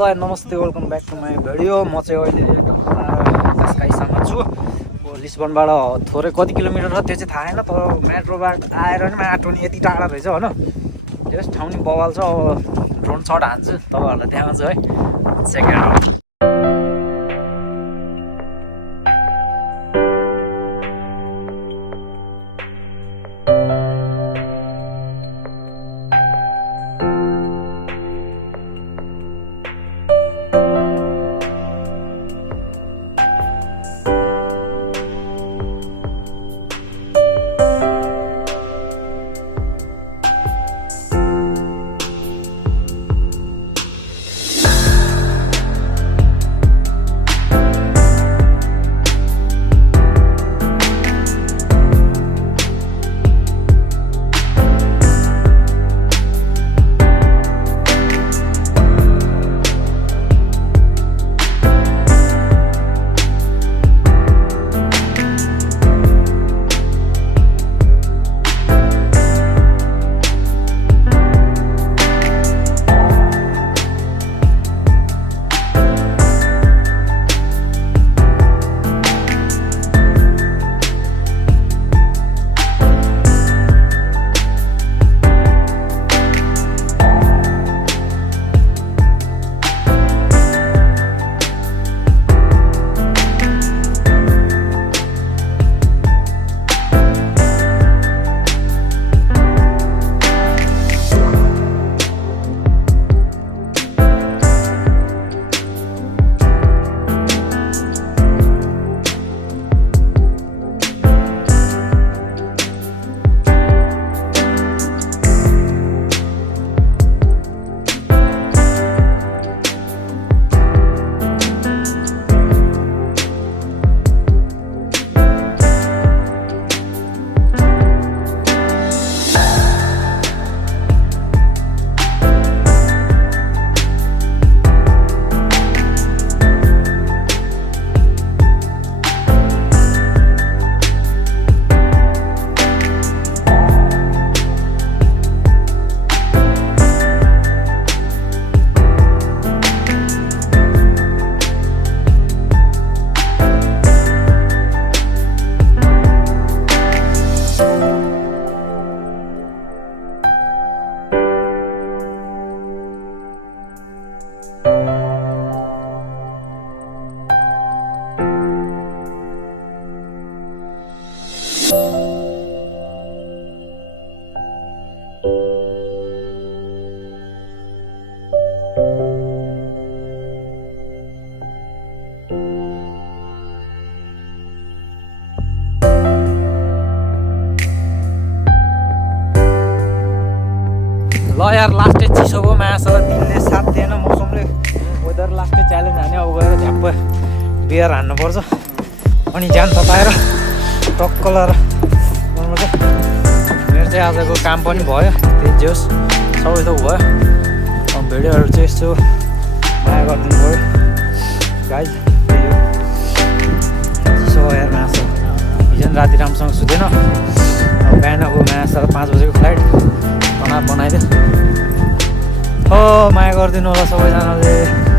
Hello and नमस्ते, welcome back to my video. म चाहिँ अहिले कास्काईसँग छु। लिस्बनबाट थोरै कति किलोमिटर छ त्यो चाहिँ थाहा छैन, तर मेट्रोबाट आएर नि माटो नि यति टाढा रहेछ होइन। त्यस ठाउँ नि बवाल छ। अब ड्रोन सट हान्छु तपाईँहरूलाई देखाउँछु है। सेकेन्ड ल यार, लास्टै चिसो भयो। मायासँग दिनले साथ दिएन, मौसमले वेदर लास्टै च्यालेन्ज हाने। अब गएर झ्याप्प बियर हान्नुपर्छ अनि ज्यान तताएर टक्क लगाएर गर्नु चाहिँ। मेरो चाहिँ आजको काम पनि भयो, त्यही जे होस् सबै थोक भयो। अब भिडियोहरू चाहिँ यसो माया गरिदिनु पऱ्यो गाइज। त्यही हो, चिसो भयो यार मायासँग। हिजो राति राम्रोसँग सुतेन। अब बिहानको मायासँग 5 बजेको फ्लाइट बनाइदियो। माया गरिदिनु होला सबैजनाले।